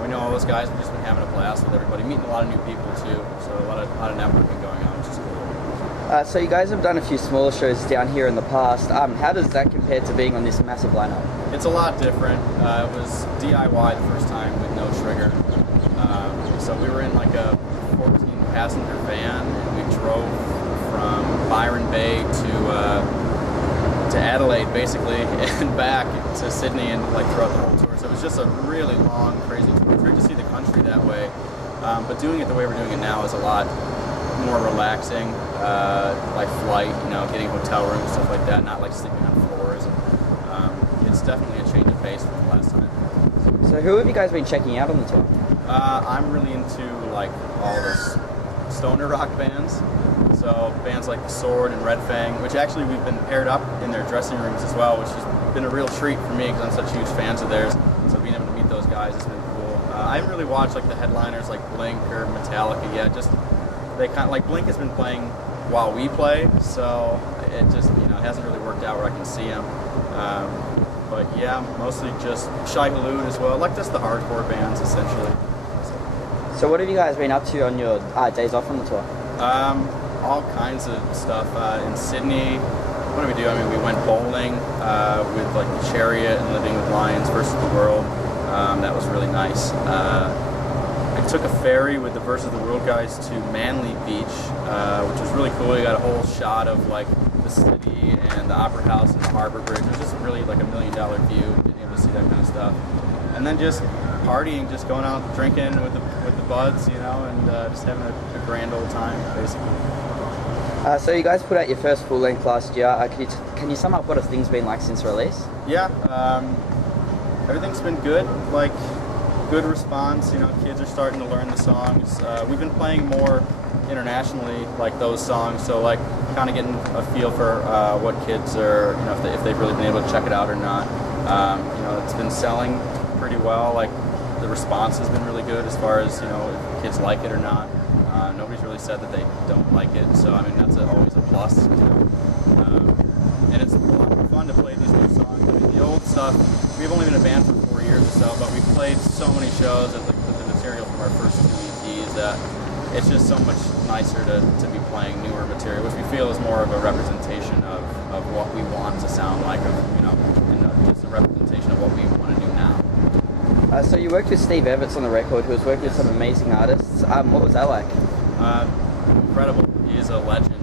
we know all those guys. We've just been having a blast with everybody, meeting a lot of new people too. So a lot of networking going on, which is cool. So you guys have done a few smaller shows down here in the past. How does that compare to being on this massive lineup? It's a lot different. It was DIY the first time with no trigger. So we were in like a 14-passenger van, and we drove from Byron Bay to Adelaide, basically, and back to Sydney, and like throughout the whole tour. So it was just a really long, crazy tour. It's great to see the country that way, but doing it the way we're doing it now is a lot more relaxing, like flight, getting hotel rooms, stuff like that, not like sleeping on floors. And, it's definitely a change of pace from the last time. So who have you guys been checking out on the tour? I'm really into like all the stoner rock bands. So bands like The Sword and Red Fang, which actually we've been paired up in their dressing rooms as well, which has been a real treat for me because I'm such huge fans of theirs. So being able to meet those guys has been cool. I haven't really watched like the headliners like Blink or Metallica yet. Just they kind of like Blink has been playing while we play, so it just it hasn't really worked out where I can see them. But yeah, mostly just Shai Hulud as well, like just the hardcore bands essentially. So what have you guys been up to on your days off on the tour? All kinds of stuff. In Sydney, what did we do? I mean, we went bowling with like the Chariot and Living with Lions versus the World. That was really nice. I took a ferry with the Versus the World guys to Manly Beach, which was really cool. You got a whole shot of like the city and the Opera House and the Harbor Bridge. It was just really like $1 million view, being able to see that kind of stuff. And then just partying, just going out drinking with the buds, and just having a grand old time, basically. So you guys put out your first full length last year. Can you sum up what have things been like since release? Yeah, everything's been good. Like good response. Kids are starting to learn the songs. We've been playing more internationally, like those songs. So like kind of getting a feel for what kids are, if they've really been able to check it out or not. It's been selling pretty well. Like the response has been really good as far as if kids like it or not. Nobody's really said that they don't like it, so I mean that's always a plus. And it's a lot of fun to play these new songs. I mean, the old stuff, we've only been a band for 4 years or so, but we've played so many shows with the material from our first 2 EPs that it's just so much nicer to be playing newer material, which we feel is more of a representation of what we want to sound like, and just a representation of what we want to do now. So you worked with Steve Evans on the record, who has worked with some amazing artists. What was that like? Incredible. He's a legend.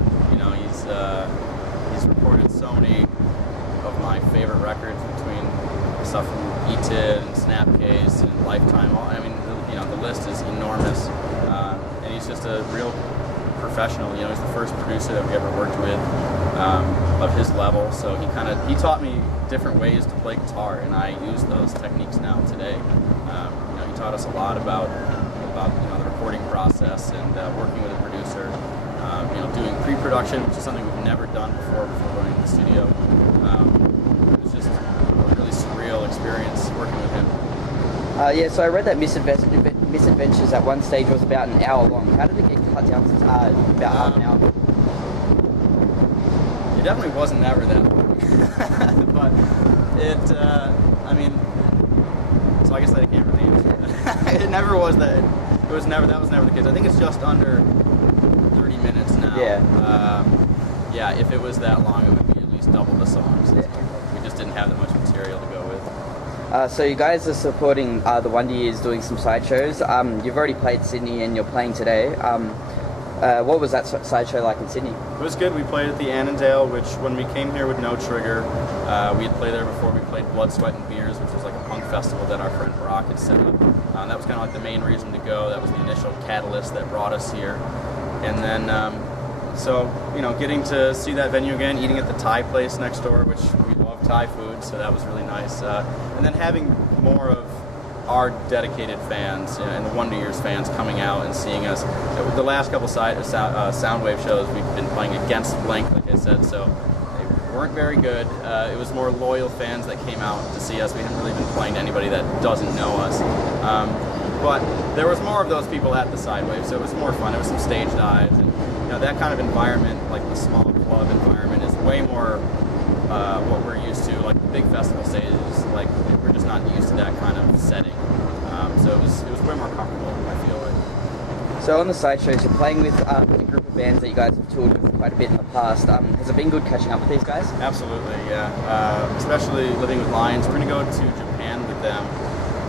He's recorded so many of my favorite records, between stuff from E-Tid and Snapcase and Lifetime. I mean, the list is enormous. And he's just a real professional. He's the first producer that we ever worked with of his level. So he taught me different ways to play guitar, and I use those techniques now today. He taught us a lot about the recording process and working with a producer. Doing pre-production, which is something we've never done before going to the studio. It was just a really surreal experience working with him. Yeah, so I read that Misadventures at one stage was about an hour long. How did it get cut down to about half an hour? It definitely wasn't ever that long. But so I guess that I can't really answer that. It never was that. That was never the case. I think it's just under 30 minutes now. Yeah. If it was that long, it would be at least double the songs. Yeah. We just didn't have that much material to go with. So you guys are supporting the Wonder Years, doing some sideshows. You've already played Sydney and you're playing today. What was that sideshow like in Sydney? It was good. We played at the Annandale, which when we came here with No Trigger, we had played there before. We played Blood, Sweat and Beers, which was like a punk festival that our friend Brock had set up. That was kind of like the main reason to go. That was the initial catalyst that brought us here. And then, getting to see that venue again, eating at the Thai place next door, which we love Thai food, so that was really nice. And then having more of our dedicated fans and the Wonder Years fans coming out and seeing us. The last couple Soundwave shows, we've been playing against Blink, like I said, so they weren't very good. It was more loyal fans that came out to see us. We haven't really been playing to anybody that doesn't know us. But there was more of those people at the Sidewave, so it was more fun. There was some stage dives, and that kind of environment, like the small club environment, is way more what we're used to, like the big festival stages. Like we're just not used to that kind of setting. So it was way more comfortable, I feel like. So on the side shows, you're playing with a group of bands that you guys have toured with quite a bit in the past. Has it been good catching up with these guys? Absolutely, yeah. Especially living with Lions. We're going to go to Japan with them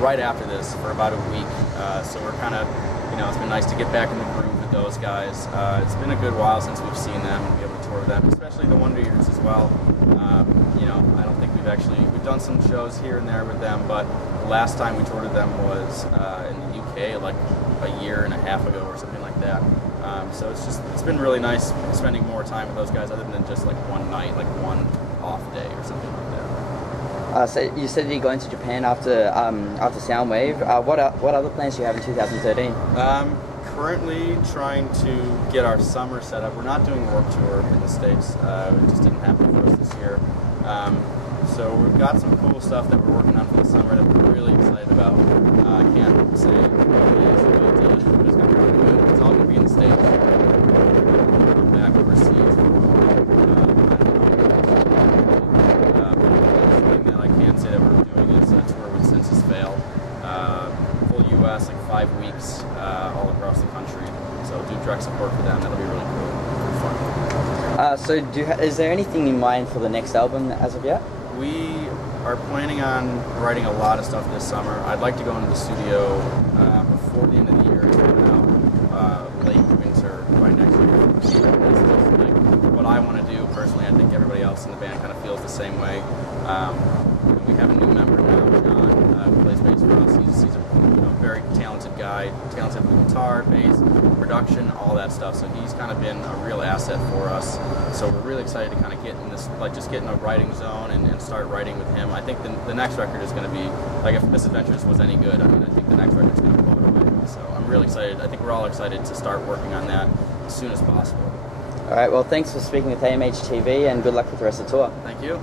right after this for about a week. So we're kind of, it's been nice to get back in the groove with those guys. It's been a good while since we've seen them and be able to tour with them, especially the Wonder Years as well. I don't think we've done some shows here and there with them, but the last time we toured with them was in the UK, like a year and a half ago or something like that. So it's been really nice spending more time with those guys other than just like one night, like one off day or something like that. So you said you're going to Japan after Soundwave. What other plans do you have in 2013? Currently trying to get our summer set up. We're not doing a Warped Tour in the States. It just didn't happen for us this year. So we've got some cool stuff that we're working on for the summer that we're really excited about. I can't say what it is, but it's going to be really good. It's all going to be in the States. Come back overseas. One thing that I can say that we're doing is a tour with Census Fail. Full US, like 5 weeks, all across the country. So do direct support for them. That'll be really cool. Fun. So is there anything in mind for the next album as of yet? We are planning on writing a lot of stuff this summer. I'd like to go into the studio before the end of the year and turn it out late winter by next year. That's just like what I want to do personally. I think everybody else in the band kind of feels the same way. We have a new member now, John, who plays bass for us. He's a very talented guy, talented with guitar, bass, production, all that stuff. So he's kind of been a real asset for us. So we're really excited to kind of get in this, like just get in a writing zone and start writing with him. I think the next record is going to be, like if Misadventures was any good, I think the next record is going to blow it away. So I'm really excited. I think we're all excited to start working on that as soon as possible. All right, well, thanks for speaking with AMH TV and good luck with the rest of the tour. Thank you.